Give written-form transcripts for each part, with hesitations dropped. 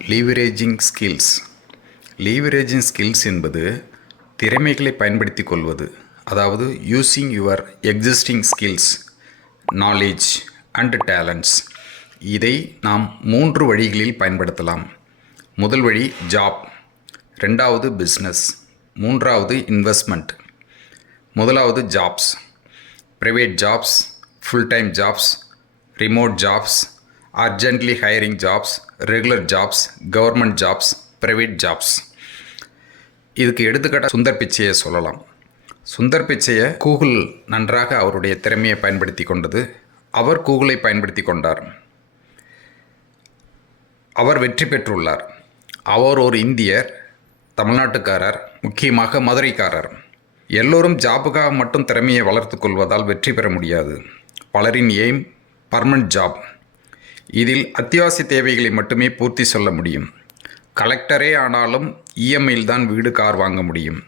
Leveraging skills. Leveraging skills என்பது திறமைகளை பயன்படுத்தி கொள்வது. அதாவது using your existing skills, knowledge and talents. இதை நாம் 3 வழிகளில் பயன்படுத்தலாம். முதல் வழி ஜாப், ரெண்டாவது பிஸ்னஸ், மூன்றாவது இன்வெஸ்ட்மெண்ட். முதலாவது jobs. Private jobs, full time jobs, remote jobs, urgently hiring jobs, regular jobs, government jobs, private jobs. இதுக்கு எடுத்துக்காட்டாக சுந்தர் பிச்சையை சொல்லலாம். சுந்தர் பிச்சையை கூகுள் நன்றாக அவருடைய திறமையை பயன்படுத்தி கொண்டது. அவர் கூகுளை பயன்படுத்தி கொண்டார். அவர் வெற்றி பெற்றுள்ளார். அவர் ஒரு இந்தியர், தமிழ்நாட்டுக்காரர், முக்கியமாக மதுரைக்காரர். எல்லோரும் ஜாபுக்காக மட்டும் திறமையை வளர்த்து கொள்வதால் வெற்றி பெற முடியாது. பலரின் எய்ம் பர்மனன்ட் ஜாப். இதில் அத்தியாவசிய தேவைகளை மட்டுமே பூர்த்தி சொல்ல முடியும். கலெக்டரே ஆனாலும் இஎம்ஐயில் தான் வீடு, கார் வாங்க முடியும்.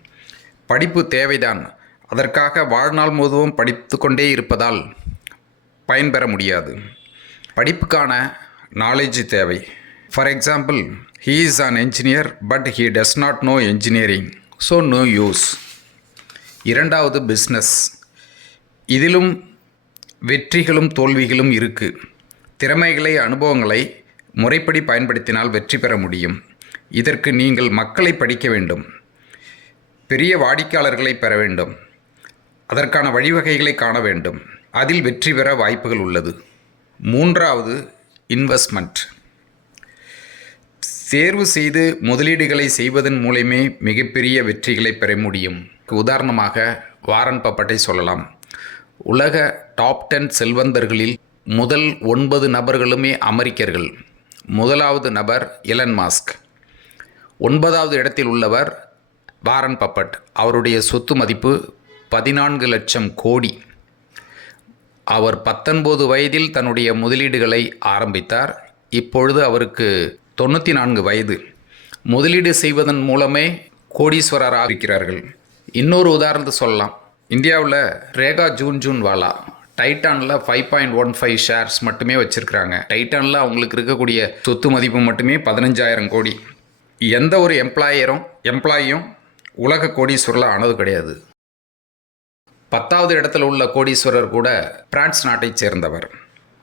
படிப்பு தேவைதான். அதற்காக வாழ்நாள் முழுவதும் படித்து கொண்டே இருப்பதால் பயன்பெற முடியாது. படிப்புக்கான நாலேஜ் தேவை. For example, he is an engineer but he does not know engineering, so no use. இரண்டாவது பிஸ்னஸ். இதிலும் வெற்றிகளும் தோல்விகளும் இருக்குது. திறமைகளை, அனுபவங்களை முறைப்படி பயன்படுத்தினால் வெற்றி பெற முடியும். இதற்கு நீங்கள் மக்களை படிக்க வேண்டும், பெரிய வாடிக்கையாளர்களை பெற வேண்டும், அதற்கான வழிவகைகளை காண வேண்டும். அதில் வெற்றி பெற வாய்ப்புகள் உள்ளது. மூன்றாவது இன்வெஸ்ட்மெண்ட். தேர்வு செய்து முதலீடுகளை செய்வதன் மூலமே மிகப்பெரிய வெற்றிகளை பெற முடியும். உதாரணமாக வாரன் பஃபெட்டை சொல்லலாம். உலக டாப் 10 செல்வந்தர்களில் முதல் 9 நபர்களுமே அமெரிக்கர்கள். முதலாவது நபர் எலன் மாஸ்க், 9வது இடத்தில் உள்ளவர் வாரன் பஃபெட். அவருடைய சொத்து மதிப்பு 14 லட்சம் கோடி. அவர் 19 வயதில் தன்னுடைய முதலீடுகளை ஆரம்பித்தார். இப்பொழுது அவருக்கு 94 வயது. முதலீடு செய்வதன் மூலமே கோடீஸ்வரராக இருக்கிறார்கள். இன்னொரு உதாரணத்தை சொல்லலாம். இந்தியாவில் ரேகா ஜூன்ஜூன்வாலா டைட்டானில் 5.15 ஷேர்ஸ் மட்டுமே வச்சுருக்கிறாங்க. டைட்டானில் அவங்களுக்கு இருக்கக்கூடிய சொத்து மதிப்பு மட்டுமே 15,000 கோடி. எந்த ஒரு எம்ப்ளாயும் உலக கோடீஸ்வரில் ஆனது கிடையாது. 10வது இடத்துல உள்ள கோடீஸ்வரர் கூட பிரான்ஸ் நாட்டைச் சேர்ந்தவர்.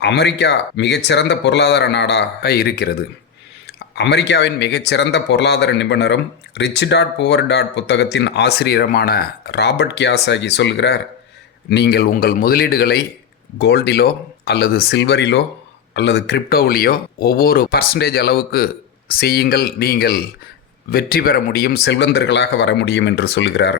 அமெரிக்கா மிகச்சிறந்த பொருளாதார நாடாக இருக்கிறது. அமெரிக்காவின் மிகச்சிறந்த பொருளாதார நிபுணரும் ரிச் டாட் புவர் டாட் புத்தகத்தின் ஆசிரியருமான ராபர்ட் கியோசாகி சொல்கிறார், நீங்கள் உங்கள் முதலீடுகளை கோல்டிலோ அல்லது சில்வரிலோ அல்லது கிரிப்டோவிலையோ ஒவ்வொரு % அளவுக்கு செய்யுங்கள். நீங்கள் வெற்றி பெற முடியும், செல்வந்தர்களாக வர முடியும் என்று சொல்கிறார்.